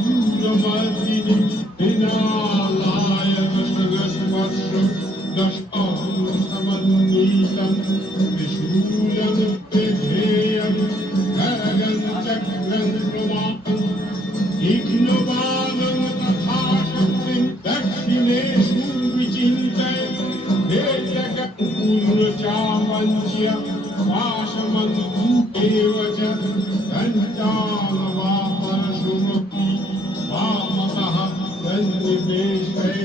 महिषासुरमर्दिनि विनालाय दशरथवत्सं दशाहंसमन्वितं त्रिशूलं बिभेयं खड्गं चक्रं प्रमाणं तीक्ष्णबाणं तथा शक्तिं दक्षिणेषु विचिन्तय पूर्णचामञ्च्य पाशमन्धुमेव च घण्टानवा परशुमपि वामतः सन्निवेशय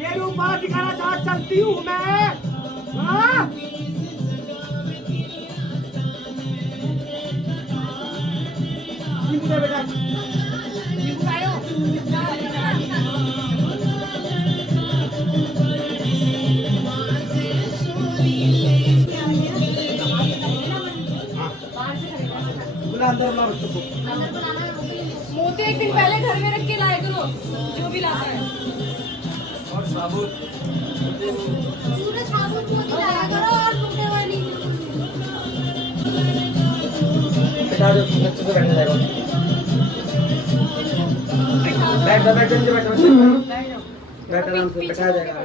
ये रूपा दिखाना जहाँ चलती हूँ मैं। हाँ? बेटा मोती एक दिन पहले घर में रख के लाए करो जो भी लाता है। और साबुन पूरे साबुन मोती लाया करो और टूटे हुए नहीं। बैठा दो अच्छे से बैठ जाएगा। बैठ आराम से बैठा जाएगा।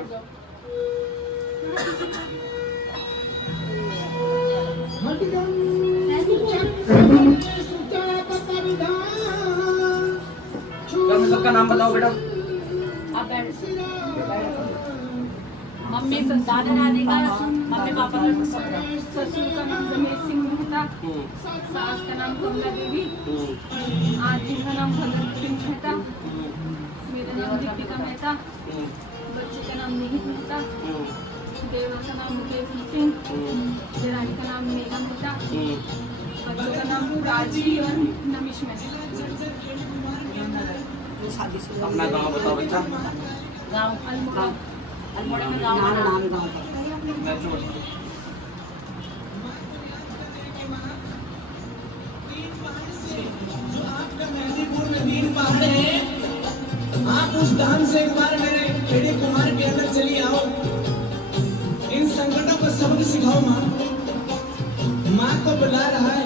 सबका नाम बताओ बेटा। मम्मी दादा नानी का मम्मी पापा का ससुर का नाम रमेश सिंह मेहता, सास का नाम कमला देवी, आजी का नाम भगत सिंह मेहता, मेरा नाम दीपिका मेहता, बच्चे का नाम निहित मेहता, देवर का नाम मुकेश सिंह, देरानी का नाम मेघा मेहता, बच्चों का नाम राजी और नमिश मेहता। अपना गांव बताओ बच्चा। गाँव अल्मोड़ा, अल्मोड़ा में गाँव नाम गाँव आप उस धाम से एक बार मेरे बेटे कुमार के अंदर चली आओ। इन संकटों को सबक सिखाओ। माँ को बुला रहा है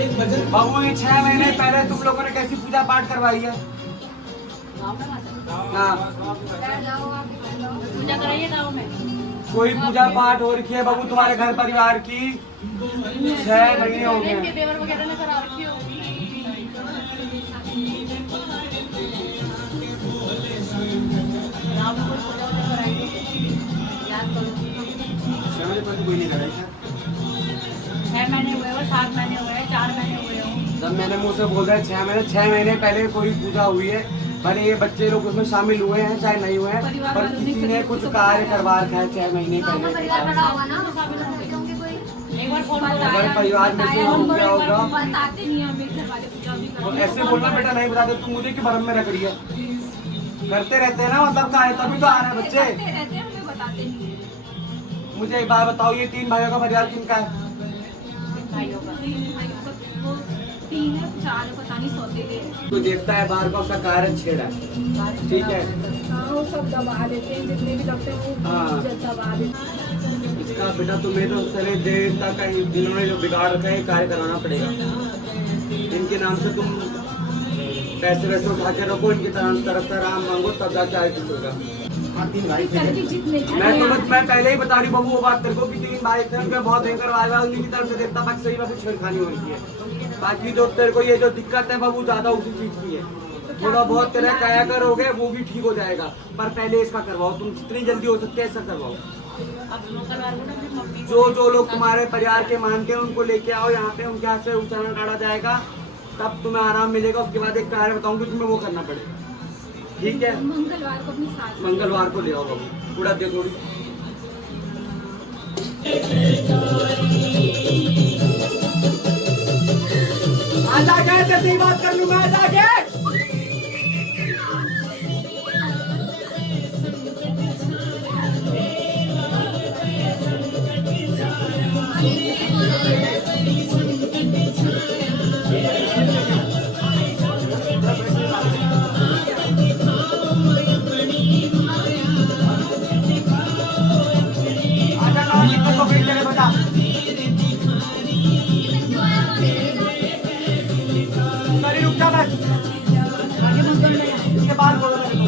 एक भजन। बाबू ये 6 महीने पहले तुम लोगों ने कैसी पूजा पाठ करवाई है? हाँ पूजा कराइए गाँव में। कोई पूजा पाठ हो रखी है बाबू तुम्हारे घर परिवार की? 6 महीने हो गए। देवर वगैरह ने करा रखी होगी। याद करो। 6 महीने पहले कोई नहीं कराई क्या? 6 महीने हुए हो, 7 महीने हुए, 4 महीने हुए हो। जब मैंने मुँह से बोल रहा है 6 महीने, 6 महीने पहले कोई पूजा हुई है भले ये बच्चे लोग उसमें शामिल हुए हैं चाहे नहीं हुए हैं, परिवार पर वालों ने किसी ने कभी कुछ तो कार्य बताया। करवा रखा है 6 महीने पहले। परिवार बड़ा होगा ना, क्योंकि कोई एक बार फोन अगर परिवार में से हो गया होगा बताते नहीं हमें घर वाले पूजा भी तो करते ऐसे बोलना बेटा नहीं बताते, तुम मुझे कि भरम में रख रही है। करते रहते हैं ना, मतलब का है तभी तो आ रहे हैं बच्चे। करते रहते हैं, हमें बताते नहीं है। मुझे एक बात बताओ, ये 3 भाइयों का परिवार किनका है? भाइयों का 3 भाइयों का वो 3 है, 4 पता नहीं सौतेले हैं। तो देखता है बाहर का उसका कार्य छेड़ा है, ठीक है। हाँ वो सब दबा देते हैं, जितने भी लगते हैं वो हाँ। दबा देते हैं। इसका बेटा तुम्हें तो चले देर तक जिन्होंने जो बिगाड़ रखा है कार्य कराना पड़ेगा। इनके नाम से तुम पैसे वैसे उठा के रखो, इनकी तरफ से राम मांगो, तब जाके आगे कुछ होगा। करके जितने मैं पहले ही बता रही बाबू वो बात तेरे को कि 3 भाई थे, उनका बहुत भयंकर वायदा उन्हीं की तरफ से देवता पक्ष से ही बाबू छेड़खानी हो रही है। बाकी जो तेरे को ये जो दिक्कत है बाबू ज्यादा उसी चीज की है। थोड़ा बहुत तेरे कया करोगे वो भी ठीक हो जाएगा, पर पहले इसका करवाओ, तुम जितनी जल्दी हो सकती है ऐसा करवाओ। जो लोग तुम्हारे परिवार के मानते हैं उनको लेके आओ यहाँ पे, उनके हाथ से उच्चारण काटा जाएगा, तब तुम्हें आराम मिलेगा। उसके बाद एक कार्य बताऊंगी तुम्हें, वो करना पड़ेगा, ठीक है। मंगलवार को अपनी सास मंगलवार को ले आओ बाबू, उड़ा दे थोड़ी। आज आ गए तो सही बात कर लूँ मैं, आज आ गए। इसके बाद बोलो मेरे को।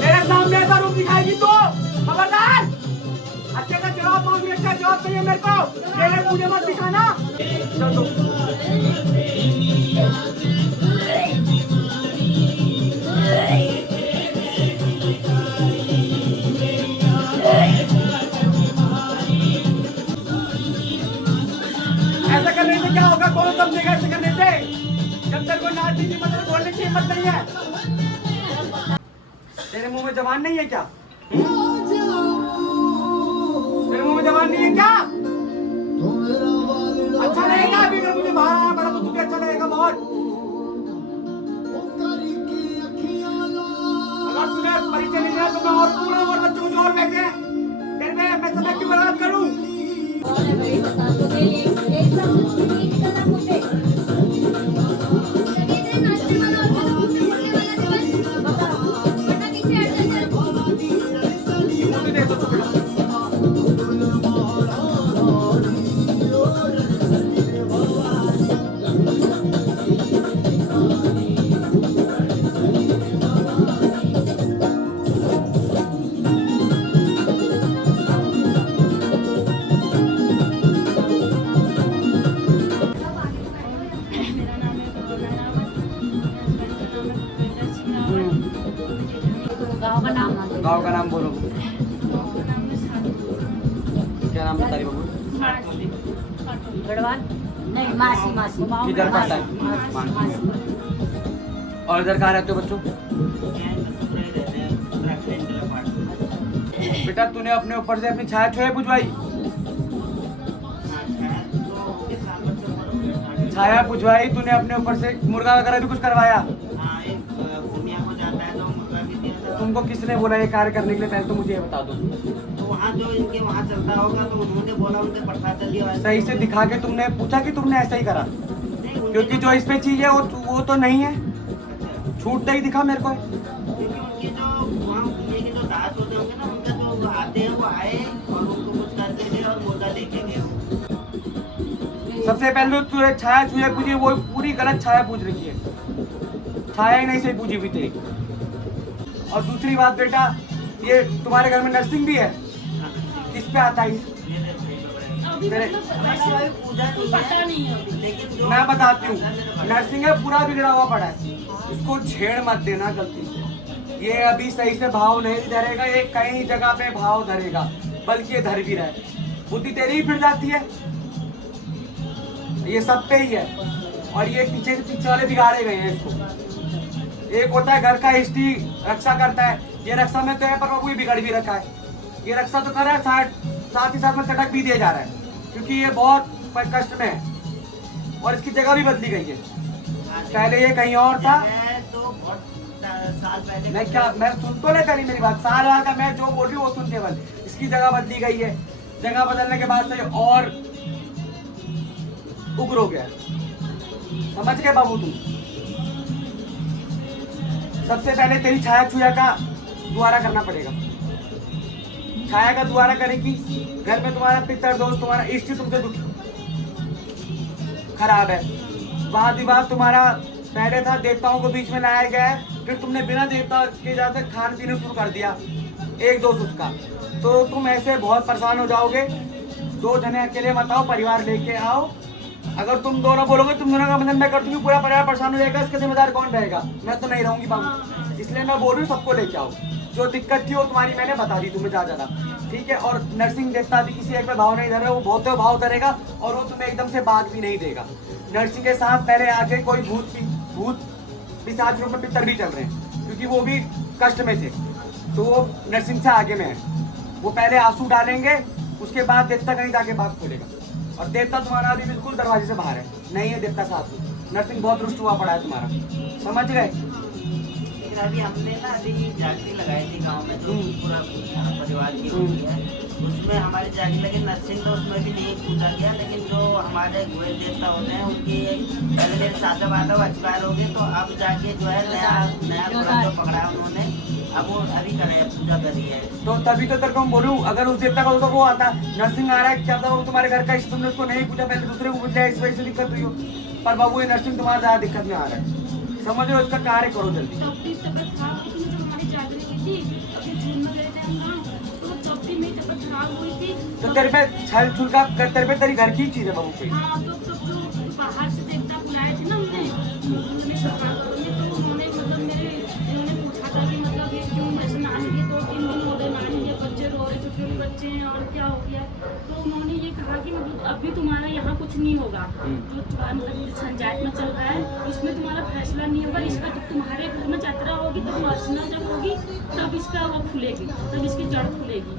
मेरे सामने ऐसा रूप दिखाएगी तो खबरदार। अच्छे का जवाब मांग, अच्छा जवाब चाहिए मेरे को, मेरे मुझे मत दिखाना। चलो ऐसा करने से क्या होगा, कौन समझेगा ऐसे करने से? जब तक को नाचने की मतलब बोलने की हिम्मत नहीं है। तेरे मुंह में जबान नहीं है क्या? तेरे मुंह में जबान नहीं है क्या? अच्छा रहेगा अभी अगर मुझे बाहर आना पड़ा तो तुझे अच्छा लगेगा बहुत। अगर तुझे परिचय नहीं दिया तो मैं और पूरा और बच्चों को और भेजे फिर मैं समय की बर्बाद करूं। गाँव का नाम बोलो। क्या नाम बता रही बाबू? गढ़वाल नहीं, मासी मासी किधर पड़ता है? और इधर कहाँ रहते हो बच्चों? बेटा तूने अपने ऊपर से अपनी छाया छुए बुझवाई? छाया बुझवाई तूने अपने ऊपर से? मुर्गा वगैरह भी कुछ करवाया? तुमको किसने बोला ये कार्य करने के लिए? पहले तो मुझे ये बता दो। तो वहाँ जो इनके वहाँ चलता होगा तो उन्होंने बोला, उनके प्रसाद दिया। सही से दिखा के तुमने पूछा कि तुमने ऐसा ही करा? क्योंकि जो इस पे चीज है वो तो नहीं है, छूटता ही दिखा मेरे को। क्योंकि उनके जो वहाँ घूमने के जो दास होते होंगे ना, उनका जो आते हैं वो आए और उनको कुछ करते थे और मुर्गा लेके गए। सबसे पहले तो तुझे छाया छुए पूछी, वो पूरी गलत छाया पूछ रही है, छाया ही नहीं सही पूछी हुई तेरी। और दूसरी बात बेटा, ये तुम्हारे घर में नर्सिंग भी है, किस पे आता है? तेरे पता नहीं है लेकिन जो मैं बताती हूँ, नर्सिंग है पूरा बिगड़ा हुआ पड़ा है, इसको छेड़ मत देना गलती से। ये अभी सही से भाव नहीं धरेगा, ये कई जगह पे भाव धरेगा, बल्कि ये धर भी रहा है। बुद्धि तेरी ही फिर जाती है, ये सब पे ही है। और ये पीछे से पीछे वाले बिगाड़े गए हैं इसको। एक होता है घर का इष्टि रक्षा करता है, ये रक्षा में तो है पर वो भी बिगड़ भी रखा है। ये रक्षा तो कर रहा है, साथ ही साथ में चटक भी दिया जा रहा है, क्योंकि ये बहुत कष्ट में है और इसकी जगह भी बदली गई है। पहले ये कहीं और था। तो बहुत साल पहले मैं सुन तो नहीं करी मेरी बात, साल भर का मैं जो बोल रही हूँ वो सुन केवल। इसकी जगह बदली गई है, जगह बदलने के बाद से और उग्र हो गया। समझ गए बाबू तुम? सबसे पहले तेरी छाया छुया का दोबारा करना पड़ेगा। छाया का दोबारा करेगी, घर में तुम्हारा पितर दोस्त, तुम्हारा इष्ट तुमसे दुखी खराब है। वाद विवाद तुम्हारा पहले था, देवताओं को बीच में लाया गया है, फिर तुमने बिना देवता के जाकर खान पीने शुरू कर दिया, एक दोस्त उसका। तो तुम ऐसे बहुत परेशान हो जाओगे। 2 जने अकेले मत आओ, परिवार लेके आओ। अगर तुम दोनों बोलोगे तुम दोनों का मतलब मैं कर दूंगी, पूरा परिवार परेशान हो जाएगा, इसका जिम्मेदार कौन रहेगा? मैं तो नहीं रहूंगी बाबू, इसलिए मैं बोल रही हूँ सबको लेके आओ। जो दिक्कत थी वो तुम्हारी मैंने बता दी तुम्हें ज्यादा, ठीक है? और नरसिंह देवता भी किसी एक पे भाव नहीं धर रहा, वो बहुत भाव धरेगा और वो तुम्हें एकदम से बात भी नहीं देगा। नरसिंह के साथ पहले आके कोई भूत पिशाच रूप में पितर भी चल रहे हैं, क्योंकि वो भी कष्ट में थे, तो वो नरसिंह से आगे में है। वो पहले आंसू डालेंगे, उसके बाद देवता कहीं जाके बात खोलेगा। और देवता तुम्हारा अभी बिल्कुल दरवाजे से बाहर है, नहीं है देवता साथ में। नरसिंह बहुत रुष्ट हुआ पड़ा है तुम्हारा, समझ गए? लेकिन अभी हमने ना अभी जागती लगाई थी गांव में, जो पूरा परिवार की होती है, उसमें हमारी जागती लगी। नरसिंह तो उसमें भी नहीं पूछा गया, लेकिन जो हमारे गोयल देवता होते हैं उनकी पहले मेरे सादा वादा एक्सपायर हो गए, तो अब जाके जो है नया जो पकड़ा है उन्होंने, अब वो अभी कर रहे हैं, पूजा कर रही है। तो तभी तो तेरे को बोलूं, अगर उस देवता का होता वो आता, नरसिंह आ रहा है, क्या पता वो तुम्हारे घर का इष्ट, तुमने उसको नहीं पूछा, पहले दूसरे को पूछ लिया, इस वजह से दिक्कत हुई हो। पर बाबू ये नरसिंह तुम्हारा ज्यादा दिक्कत में आ रहा है, समझ लो, इसका कार्य करो जल्दी। तब भी तबियत खराब हुई थी, जो हमारी जागरण की थी, अभी जून में गए थे हम गाँव, तो तब भी मेरी तबियत खराब हुई थी। तो तेरे पे छल छुल का तेरे पे तेरी घर की चीज है बाबू कोई। हाँ, तो जो बाहर से देवता बुलाए थे ना हमने, उन्होंने शुरुआत करी है, तो उन्होंने मतलब इन्होंने पूछा था कि मतलब ये क्यों ऐसे नाच लिए, 2-3 दिन हो गए नाच लिए, बच्चे रो रहे, छोटे बच्चे हैं और क्या हो गया। तो उन्होंने ये कहा कि मतलब अभी तुम्हारा यहाँ कुछ नहीं होगा, जो मतलब पंचायत में चल रहा है इसमें तुम्हारा फैसला नहीं होगा, इसका जब तुम्हारे घर में यात्रा होगी तब अर्चना जब होगी तब इसका वो खुलेगी, तब इसकी जड़ खुलेगी।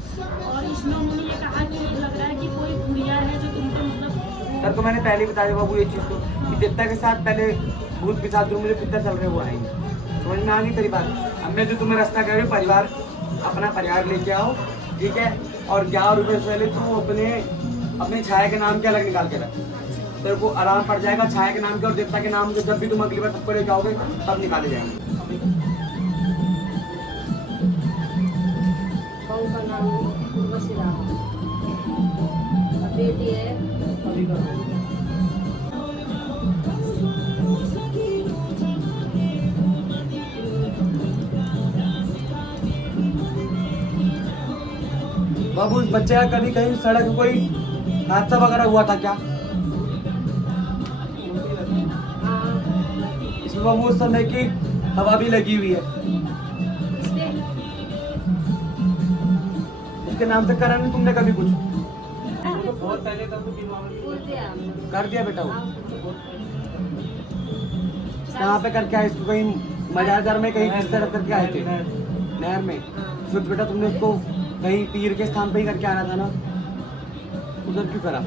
और इसमें उन्होंने ये कहा कि लग रहा है कि कोई गुड़िया है जो तुमको मतलब सर, तो मैंने पहले ही बताया बाबू ये चीज को, कि देवता के साथ पहले भूत पिशाच जो मुझे पितर चल रहे वो आएंगे। समझ में आ गई तेरी बात? हमने जो तुम्हें रास्ता कह रही परिवार, अपना परिवार लेके आओ, ठीक है? और 11 रुपये से पहले तू अपने छाया के नाम के अलग निकाल के रख, तेरे को आराम पड़ जाएगा। छाया के नाम के और देवता के नाम के जब भी तुम अगली बार सबको लेके आओगे तब निकाले जाएंगे। बहू का नाम उर्वशी राम, बेटी है बाबू उस बच्चे का कभी कहीं सड़क पे कोई हादसा वगैरह हुआ था क्या? इसमें बाबू उस समय की हवा भी लगी हुई है, उसके नाम से करा नहीं तुमने कभी कुछ? बोलते हैं कर दिया बेटा वो? कहाँ पे करके आए इसको? कहीं मजारदार में कहीं किस तरह करके आए थे? नहर में? फिर बेटा तुमने उसको कहीं पीर के स्थान पे ही करके आना था ना, उधर क्यों करा?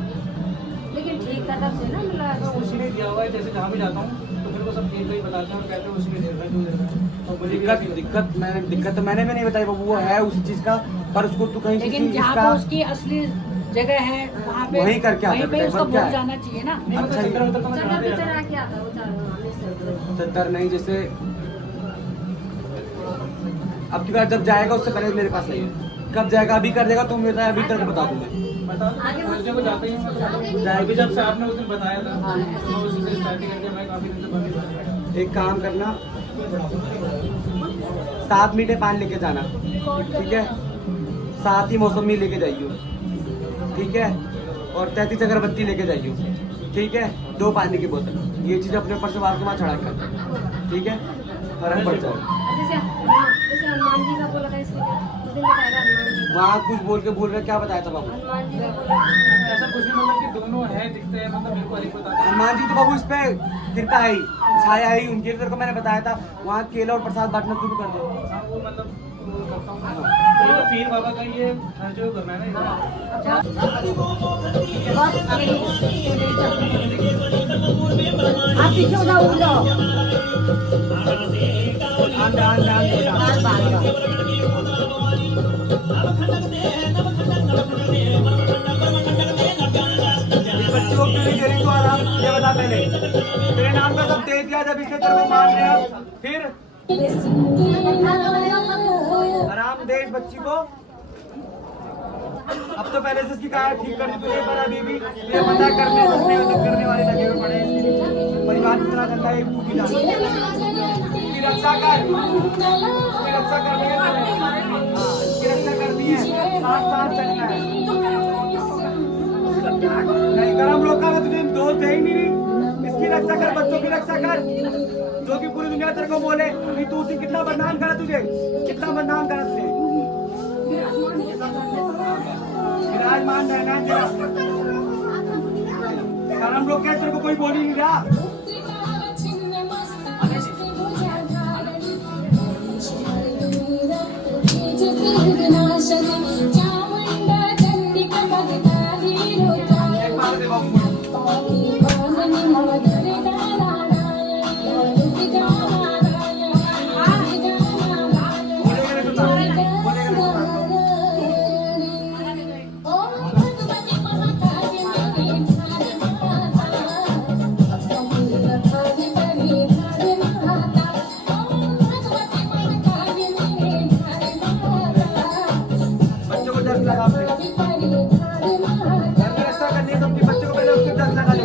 लेकिन ठीक कदम से ना मिला तो उसी ने दिया हुआ है। जैसे जहाँ भी जाता हूँ तो मेरे को सब चीज ही बताते हैं और कहते हैं उसी ने दे रहा है, क्यों दे रहा है। और मुझे दिक्कत तो मैंने भी नहीं बताई बाबू, वो है उसी चीज का, पर उसको तू कहीं लेकिन जहाँ पे उसकी असली जगह है वहाँ पे वहीं करके आता है, पे उसको क्या भूल है? जाना चाहिए ना। अच्छा ही तो मैं कहाँ दे रहा क्या था चद्दर नहीं, जैसे अब की बार जब जाएगा उससे पहले मेरे पास आइए। कब जाएगा? अभी कर देगा तुम बताया, अभी तक बता दूंगा। बता दो को जाते ही मैं जब से आपने उस दिन बताया था तो मैं उसी से स्टार्टिंग करके मैं काफी दिन से बंद ही बैठा। एक काम करना, 7 मीठे पान लेके जाना, ठीक है? 7 ही मौसमी लेके जाइयो, ठीक है? और 33 अगरबत्ती लेके जाइयो, ठीक है? 2 पानी की बोतल, ये चीज अपने ऊपर से बाहर के वहाँ चढ़ा कर, ठीक है? फर्क पड़ जाए। जैसे हनुमान जी का बोला था इसलिए उस दिन बताएगा हनुमान जी का। वहाँ कुछ बोल के बोल रहे, क्या बताया था बाबू? हनुमान जी का बोला ऐसा कुछ नहीं मतलब कि दोनों है दिखते हैं मतलब मेरे को अधिक बताते हैं। हनुमान जी तो बाबू इस पे कृपा है ही, छाया है ही उनकी। तेरे को मैंने बताया था वहाँ केला और प्रसाद बांटना शुरू कर दो। हाँ, वो मतलब वो करता हूँ मैं। तो ये पीर बाबा का ये जो करना है ना आप पीछे हो जाओ, उठ जाओ। बच्चों को क्यों नहीं दे रही तू आराम? ये बता पहले। तेरे नाम का सब दे दिया, जब इसने तेरे को मान लिया फिर आराम दे इस बच्ची को। अब तो पहले से इसकी काया ठीक कर दी तुझे, पर अभी भी ये मना करने वाले लगे हुए पड़े हैं। परिवार कितना गंदा है, तू की जान। इसकी रक्षा कर, इसकी रक्षा करनी है तुझे। हाँ, इसकी रक्षा करनी है, साथ साथ चलना है। नहीं करम रोका मैं तुझे दोष दे ही नहीं रही। इसकी रक्षा कर, बच्चों की रक्षा कर, जो कि पूरी दुनिया तेरे को बोले कि तू उसे कितना बदनाम करा, तुझे कितना बदनाम करा तुझे। विराजमान रहना है तेरा। करम रोके तेरे को कोई बोल ही नहीं रहा। एक बार दे बाबू। बच्चों को डर लगा अपने। घर की रक्षा करनी है तो अपने बच्चों को पहले उसके डर लगा ले।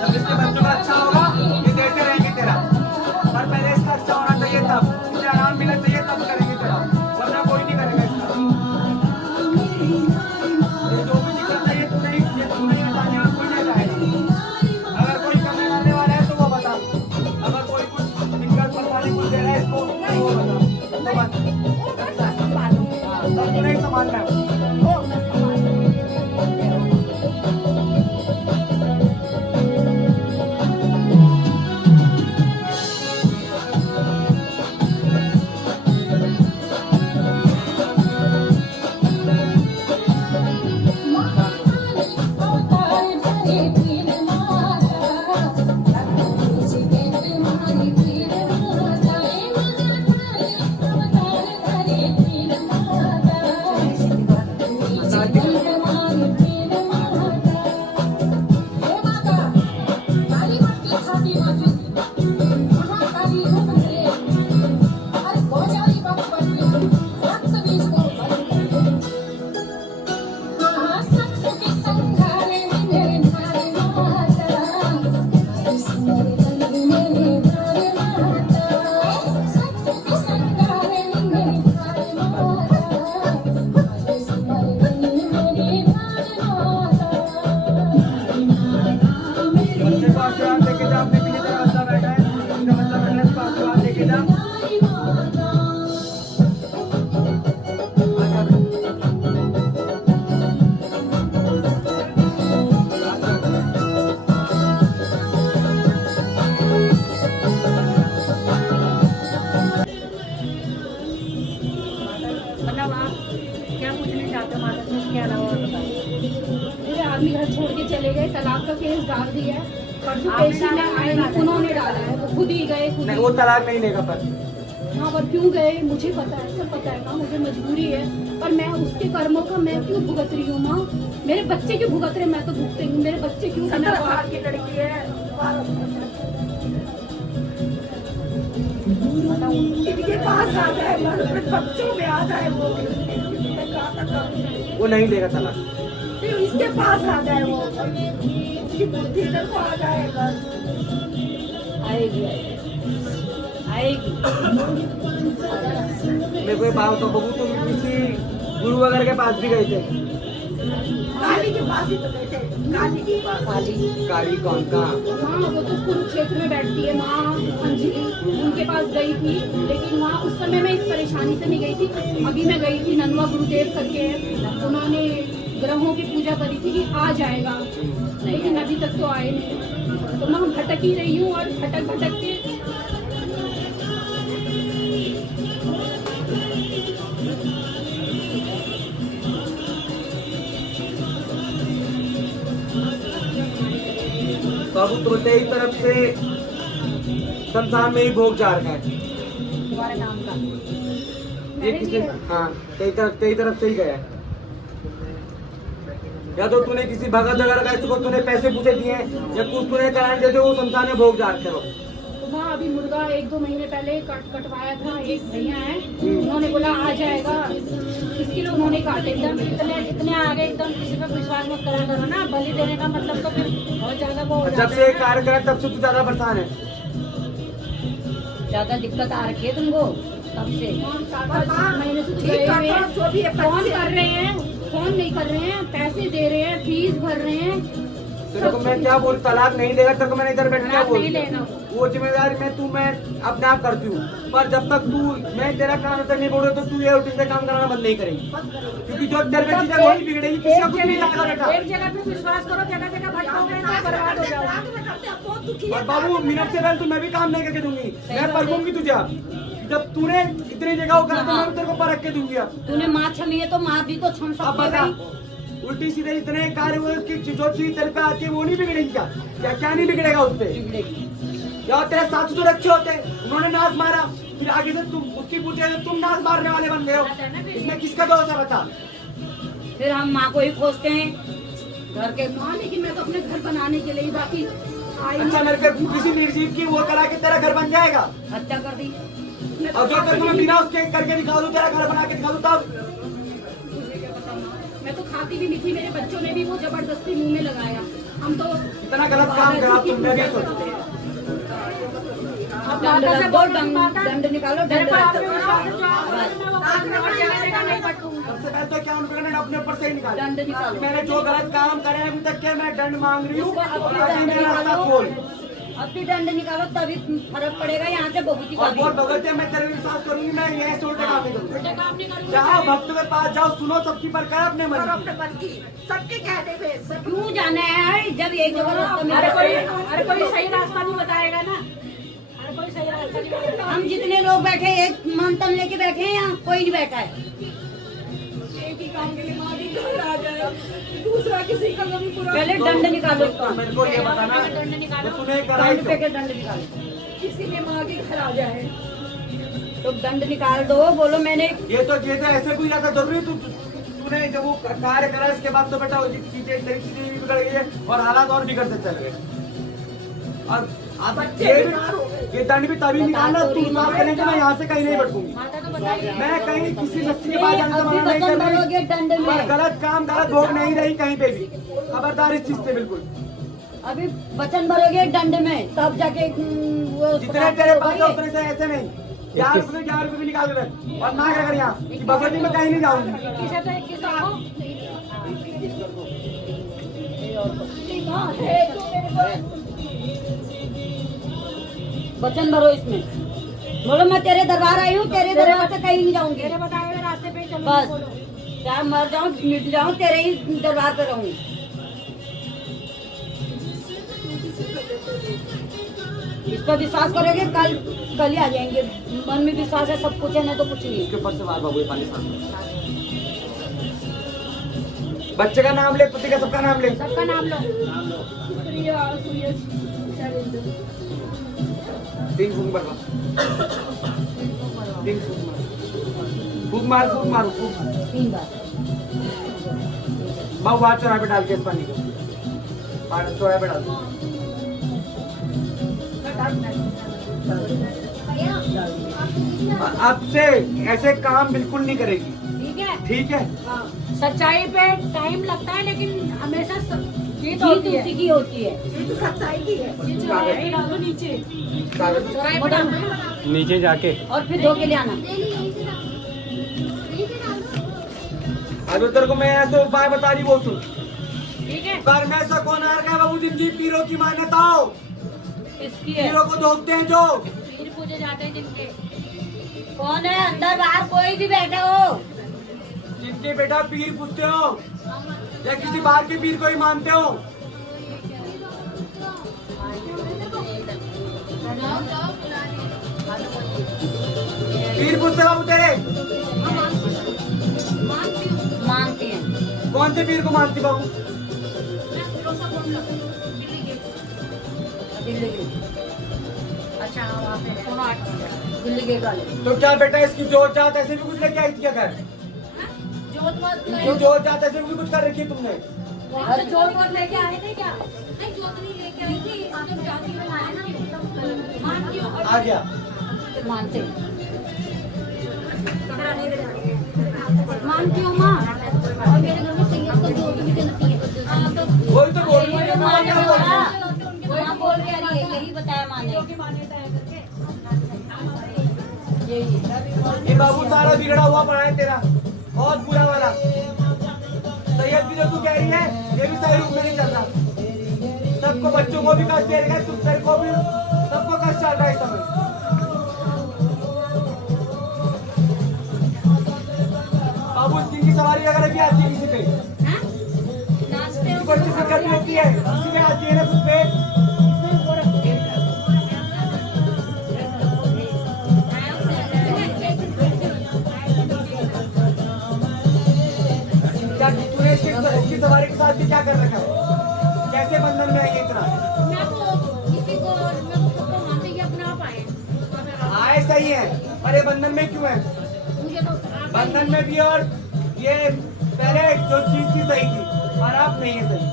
जब इसके बच्चों का अच्छा होगा ये देते रहेंगे तेरा, पर पहले इसका अच्छा होना चाहिए, तब इसे आराम मिलना चाहिए, तब करेंगे तेरा, वरना कोई नहीं करेगा इसका। ये जो भी दिक्कत है ये तू नहीं हटाने वाला, कोई नहीं हटाएगा। अगर कोई करने वाले वाला है तो वो बता, अगर कोई कुछ दिक्कत परेशानी कुछ दे रहा है इसको तो वो बता। तो बस हाँ, तब तू नहीं संभालना है। बच्चे को आशीर्वाद लेके जा, अपने पीछे तेरा बच्चा बैठा है, उसका बच्चा बैठा है, उसको आशीर्वाद लेके जा। मतलब आप क्या पूछना चाहते हो माता से, इसके अलावा और बताइए। मेरे आदमी घर छोड़ के चले गए, तलाक का केस डाल दिया है। परसों आपने पेशी में डाला? आए, उन्होंने डाला है, वो खुद ही गए, खुद नहीं ही। वो तलाक नहीं लेगा, पर हाँ, पर क्यों गए मुझे पता है, सब पता है माँ, मुझे मजबूरी है, पर मैं उसके कर्मों का मैं क्यों भुगत रही हूँ माँ? मेरे बच्चे क्यों भुगत रहे, मैं तो भुगते हूँ, मेरे बच्चे क्यों? 17 साल की लड़की है। इनके पास आ जाए, अपने बच्चों में आ जाए वो। मैं कहाँ तक करूँ? वो नहीं लेगा तलाक। फिर इसके पास आ जाए वो, उसकी बुद्धि इधर को आ जाए बस। आएगी आएगी। मेरे को ये बात तो बहू, तुम किसी गुरु वगैरह के पास भी गए थे? काली के पास ही तो गए थे, काली के पास। काली कौन कहाँ? हाँ वो तो कुरुक्षेत्र में बैठती है माँ अंजलि, उनके पास गई थी। लेकिन वहाँ उस समय मैं इस परेशानी से नहीं गई थी। अभी मैं गई थी, ननवा गुरुदेव करके है, उन्होंने ग्रहों की पूजा करी थी कि आ जाएगा, लेकिन अभी तक तो आए नहीं। तो मैं भटक ही रही हूँ और भटक भटक के तो अब तो तेरी तरफ से शमशान में ही भोग जा रखा है। तुम्हारे नाम का ये किसी हाँ तेरी तरफ से ही गया है। या तो तूने किसी भगत वगैरह का इसको तूने पैसे पूछे दिए या कुछ तूने कराने देते वो शमशान में भोग जा रखे हो। तो वहाँ अभी मुर्गा 1-2 महीने पहले कटवाया था। एक भैया है, उन्होंने बोला आ जाएगा, इसके लिए उन्होंने काटे। एकदम इतने आगे एकदम किसी पे विश्वास मत करा करो ना। बलि देने का मतलब तो फिर बहुत ज्यादा वो हो जब जाता से है। कार्य करा तब से तू ज्यादा परेशान है। ज्यादा दिक्कत आ रखी है तुमको तब से। 7-8 महीने से ठीक गए है, हुए हैं। जो भी है, फोन बच्चे- कर रहे हैं, फोन नहीं कर रहे हैं, पैसे दे रहे हैं, फीस भर रहे हैं। तेरे को मैं क्या बोल, तलाक नहीं देगा तेरे को मैंने इधर बैठ क्या तलाक बोल नहीं दिया? लेना वो जिम्मेदारी मैं अपने आप करती हूँ, पर जब तक तू मैं तेरा काम तक नहीं बोलूँ तो तू ये रूटीन से काम कराना बंद नहीं करेगी, क्योंकि जो तेरे में चीजें वही बिगड़ेगी, किसी का कुछ नहीं जाएगा बेटा। एक जगह पे विश्वास करो, जगह जगह भटकोगे तो बर्बाद हो जाओगे। बहुत दुखी और है। बाबू मिनट से पहले तो मैं भी काम नहीं करके दूंगी, मैं परखूंगी तुझे। अब जब तूने इतनी जगह वो करा तो मैं तेरे को परख के दूंगी। अब तूने माँ छमी है तो माँ भी तो छम अब बता, उल्टी सीधे इतने कार्य हुए उसकी जो चीज तेरे पे आती है वो नहीं बिगड़ेगी क्या? क्या नहीं बिगड़ेगा उससे? या तेरे साथ जो अच्छे होते उन्होंने नाच मारा, फिर आगे से तुम उसकी पूछे तो तुम नाच मारने वाले बन गए हो, इसमें किसका दोष है बता? फिर हम माँ को ही खोजते हैं घर के माँ, लेकिन मैं तो अपने घर बनाने के लिए बाकी अच्छा मेरे को किसी निर्जीव की वो करा के तेरा घर बन जाएगा, हत्या कर दी। और जो तेरे को मैं बिना उसके करके दिखा दूं, तेरा घर बना के दिखा दूं तब? मैं तो खाती भी नहीं थी, मेरे बच्चों ने भी वो जबरदस्ती मुंह में लगाया। हम तो इतना गलत काम करा तुमने भी सोचते। दंड निकालो, दंड सबसे पहले तो क्या उन्होंने अपने ऊपर से ही निकाला। दंड निकालो। मैंने जो गलत काम करे हैं अभी तक के मैं दंड मांग रही हूँ, अभी मेरा रास्ता खोल। अब भी दंड निकालो तभी फर्क पड़ेगा। यहाँ से बहुत ही और बोल भगवती मैं तेरे विश्वास करूंगी, मैं ये से उल्टे काम नहीं करूंगी। जाओ भक्तों के पास जाओ, सुनो सबकी पर कर अपने मन अपने मन की सबके कहने पे सब क्यों जाना है जब एक जगह रास्ता मिल हर कोई सही रास्ता नहीं बताएगा ना। हर कोई सही रास्ता नहीं बताएगा। हम जितने लोग बैठे एक मंथन लेके बैठे हैं, यहाँ कोई नहीं बैठा है। एक ही काम के लिए माँ भी घर आ जाए, दूसरा किसी का कभी पूरा पहले दंड निकालो इसका। मेरे को ये बताना दंड निकालो, तो तूने करा 100 रुपए के दंड निकालो। किसी ने माँ के घर आ जाए। तो दंड निकाल दो, बोलो मैंने ये तो ऐसे कोई ज्यादा जरूरी तूने जब वो कार्य करा इसके बाद तो बेटा चीजें नई चीजें भी बिगड़ गई है और हालात और बिगड़ते चल गए। और अब ये दंड भी तभी निकालना तू साफ करने के मैं यहाँ से कहीं नहीं भटकूंगी। माता तो बताइए। मैं कहीं किसी व्यक्ति के पास जाने का मना नहीं वचन कर भरोगे दंड रही, पर में। गलत काम गलत भोग नहीं रही कहीं पे भी। खबरदार इस चीज से बिल्कुल। अभी वचन भरोगे दंड में तब जाके वो जितने तेरे पास है उतने से ऐसे नहीं, 11 रुपए भी निकाल रहे और ना कर यहाँ कि भगवती में कहीं नहीं जाऊंगी। किसे तो 21 को वचन भरो इसमें। बोलो मैं तेरे दरबार आई हूँ, तेरे दरबार से कहीं नहीं जाऊंगी। तेरे बताए हुए रास्ते पे चलो। बस चाहे मर जाऊँ मिट जाऊँ, तेरे ही दरबार पे रहूंगी। इस पर विश्वास करोगे कल ही आ जाएंगे। मन में विश्वास है सब कुछ है, नहीं तो कुछ नहीं। इसके ऊपर से बार बाबू ये पानी सामने। बच्चे का नाम ले, पति का सबका नाम ले। सबका नाम लो। तीन फूक मार, तीन फूक मार, फूक मारो, फूक 3 बार। बाबू हाथ चौराहे पे डाल के इस पानी को चौराहे पे डाल दो। अब से ऐसे काम बिल्कुल नहीं करेगी, ठीक है। ठीक है? सच्चाई पे टाइम लगता है, लेकिन हमेशा जीत उसी की होती है। ये तो सच्चाई की है। नीचे नीचे जाके और फिर धो के ले आना। अभी तेरे को मैं ऐसे उपाय बता रही वो सुन। ठीक है। घर में ऐसा कौन आ रखा है बाबू जिनकी पीरों की मान्यता हो? इसकी है। पीरों को धोखते हैं जो पीर पूजे जाते हैं जिनके। कौन है अंदर बाहर कोई भी बैठा हो? जिनके बेटा पीर पूछते हो या किसी बाहर के पीर को ही मानते हो? पीर पूछते बाबू तेरे मानते हैं। कौन से पीर को मानती बाबू? दिल्ली के। अच्छा हाँ वहाँ पे दिल्ली के कॉलेज। तो क्या बेटा इसकी जोत जात ऐसे भी कुछ लेके आई थी क्या घर? जोत मत क्यों जोत जात ऐसे भी कुछ कर रखी है तुमने? अरे जोत मत लेके आए थे क्या? नहीं जोत नहीं लेके आई थी। जब जाति में आया ना मानती हूँ। आ गया मानते मानती हूँ माँ। और मेरे घर में संगीत को जोत भी चलती है। वही तो बोल रही है माँ बोल के आ रही है यही बताया माँ ने। ये बाबू सारा बिगड़ा हुआ पड़ा है तेरा, बहुत बुरा वाला। सैयद भी जो तू कह रही है ये भी सही रूप में नहीं चल रहा। सबको बच्चों को भी कष्ट दे रहा है, तुम तेरे को भी सबको कष्ट चल रहा है इस समय। बाबू इस दिन की सवारी वगैरह भी आती है किसी पे? किसी को अच्छी से करती रहती है, किसी पे आती है ना कुछ पे? क्या तूने इसकी सवारी के साथ भी क्या कर रखा है? कैसे बंधन में है ये इतना? आए सही है, अरे बंधन में क्यों है? बंधन में भी और ये पहले जो चीज थी सही थी और अब नहीं है सही।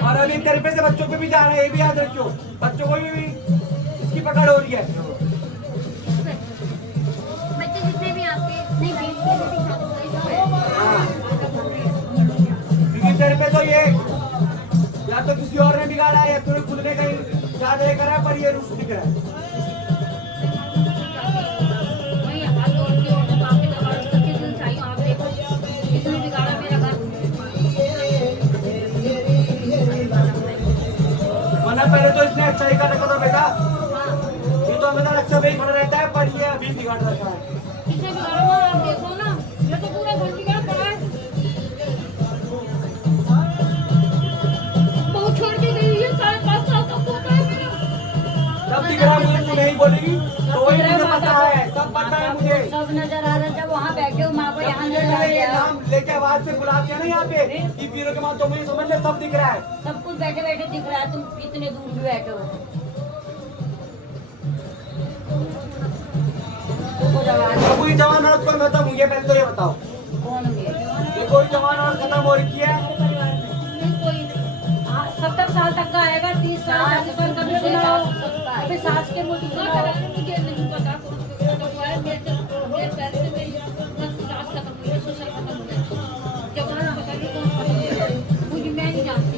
और अभी तेरे पे से बच्चों पे भी जा रहा है, ये भी याद रखियो। बच्चों को भी इसकी पकड़ हो रही है। बच्चे जितने भी आपके नहीं हाँ। क्योंकि तेरे पे तो ये या तो किसी और ने बिगाड़ा है या तूने खुद ने कहीं याद नहीं करा, पर ये रुष्ट दिख रहा है। वरना पहले तो इसने अच्छा ही कर रखा था बेटा। ये तो हमेशा अच्छा भी खड़ा रहता है, पर ये अभी बिगाड़ रखा है। सब दिख रहा है मुझे, तू नहीं बोलेगी तो वही मुझे पता है, सब पता है मुझे। सब नजर आ रहा है। जब वहाँ बैठे हो माँ को यहाँ ये नजर आ ये गया। नाम लेके आवाज से बुलाते हैं ना यहाँ पे कि पीरों के माँ, तो मुझे समझ ले सब दिख रहा है। सब कुछ बैठे बैठे दिख रहा है। तुम इतने दूर भी बैठे हो। तुमको जवान तो कोई जवान औरत कौन खत्म हुई है पहले तो ये बताओ। कौन हुए? ये कोई जवान औरत खत्म हो रही है? 70 साल तक का आएगा, 30 साल 40 साल का भी सुनाओ। अभी सास के मुझे सुनाओ। मुझे नहीं पता कौन सा हुआ है। मेरे पैर से मेरी सास खत्म हुई है, ससुर खत्म हुआ है। जवान पता नहीं कौन खत्म हुआ है, मुझे मैं नहीं जानती।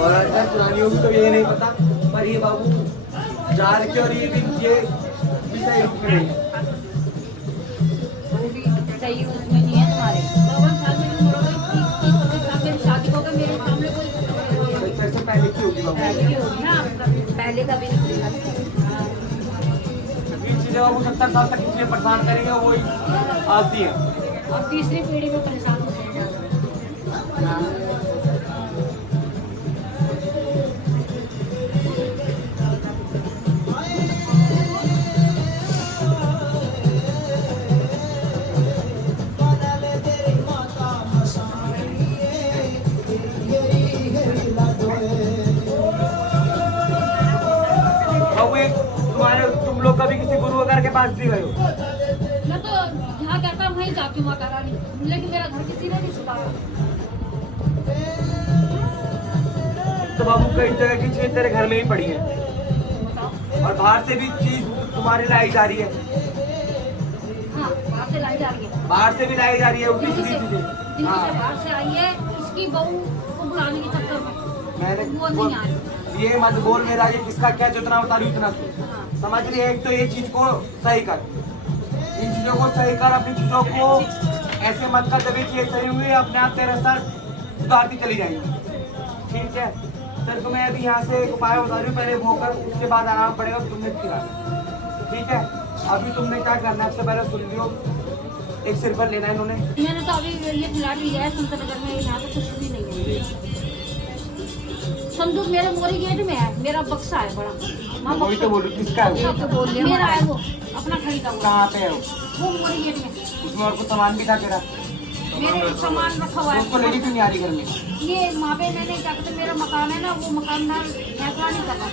और ऐसा पुरानी होगी तो ये नहीं पता, पर ये बाबू जा रखे और ये भी सही रूप में नहीं है। वो भी सही उसमें नहीं है तुम्हारे। 52 साल में भी मरोगे, 30 साल में शादी होगा, मेरे सामने कोई तो इससे पहले की होगी बाबू। पहले की होगी ना, पहले का भी नहीं। चीजें बाबू 70 साल तक किसी परेशान करेंगे वो ही आती है। और तीसरी पीढ़ी में परेशान होते हैं। बाबू ये तुम लोग कभी किसी गुरु वगैरह के पास भी गए हो? मैं तो जहाँ कहता हूँ वहीं जाती हूँ माता रानी, लेकिन मेरा घर किसी ने नहीं छुपाया। तो बाबू कई जगह की चीज तेरे घर में ही पड़ी है और बाहर से भी चीज तुम्हारे लाई जा रही है। हाँ, बाहर से लाई जा रही है। बाहर से भी लाई जा रही है उल्टी सीधी चीजें। जिनकी से बाहर से आई है, इसकी बहू को बुलाने के चक्कर में वो मैंने नहीं आ रही। ये मत बोल मेरा, ये किसका क्या जितना बता रही हूँ उतना सुन। हाँ। समझ रही है? एक तो ये चीज को सही कर, इन चीजों को सही कर, अपनी चीजों को ऐसे मत कर, जब ये चीज सही हुई अपने आप तेरा सर सुधारती चली जाएंगी। ठीक है, सर को मैं अभी यहाँ से एक उपाय बता रही हूँ, पहले वो कर, उसके बाद आराम पड़ेगा तुमने खिलाना। ठीक है, अभी तुमने क्या करना है, सबसे पहले सुन लियो, एक सिर पर लेना है इन्होंने। मैंने तो अभी ये फ्लैट लिया है सुंदर नगर में, यहाँ पे कुछ भी नहीं है। संदूक मेरे मोरी गेट में है, मेरा बक्सा है बड़ा। वही तो बोलूँ, किसका है वो? मेरा है वो, अपना खरीदा हुआ। कहाँ पे है वो मोरी गेट में। उसमें और कुछ सामान भी था तेरा? मेरे सामान रखा हुआ है। उसको लेके क्यों नहीं आ रही घर में? ये वहाँ पे मैंने क्या कहते, मेरा मकान है ना, वो मकानदार फैसला नहीं कर रहा।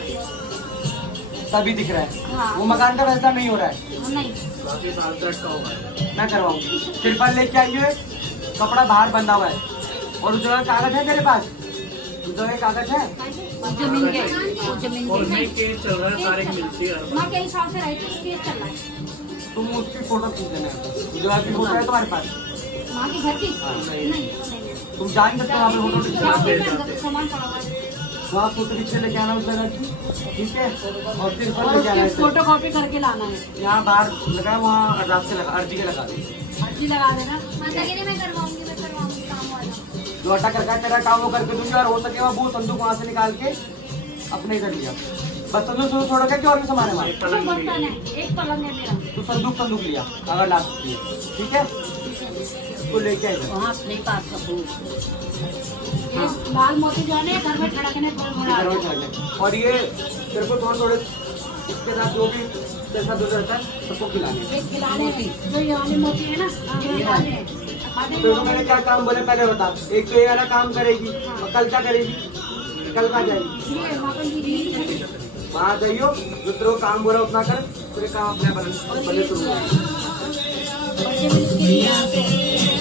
तभी दिख रहा है। हाँ। वो मकान का फैसला नहीं हो रहा है। नहीं, मैं करवाऊंगी। सिर पर लेके आई है, कपड़ा बाहर बंधा हुआ है, और उस जगह कागज है तेरे पास? उस जगह कागज है? जमीन के, वो जमीन और के नहीं केस चल रहा है, तारीख मिलती है। माँ के हिसाब से रहती है, केस चल रहा है। तुम उसकी फोटो खींच देना, उस जगह की फोटो है तुम्हारे पास? माँ की घर की? हाँ। नहीं। तुम जान सकते हो वहाँ पे फोटो खींच यहाँ पे अंदर सामान पड़ा हुआ है। वहाँ फोटो पीछे लेके आना उस जगह की। ठीक है, और फिर और लेके आना उसकी है। फोटो कॉपी करके लाना है। यहाँ बाहर लगा है, वहाँ रास्ते लगा, अर्जी के लगा दे। अर्जी लगा देना। मैं करवाऊंगी काम वाला। जो अटक रखा है तेरा काम वो करके दूंगी, और हो सकेगा वो संदूक वहाँ से निकाल के अपने इधर लिया। बस संदूक छोड़ के और भी सामान है वहाँ? सब बर्तन है, एक पलंग है मेरा। तो संदूक लिया अगर ला सकती है। ठीक है, उसको लेके आएगा। वहाँ अपने पास का लाल मोती जो है घर में खड़कने घर में चल जाए। और ये तेरे को थोड़े इसके साथ जो भी पैसा जो रहता है सबको खिलाने। एक खिलाने में जो ये वाले मोती है ना, खिलाने हैं। तो मैंने क्या काम बोले पहले बता। एक तो ये वाला काम करेगी, और कल क्या करेगी? कल कहाँ जाएगी? ये माखन की बीवी है। वहाँ जाइयो, जो तेरे को काम बोला उतना कर, तेरे काम अपने बने शुरू हो। बच्चे मिल के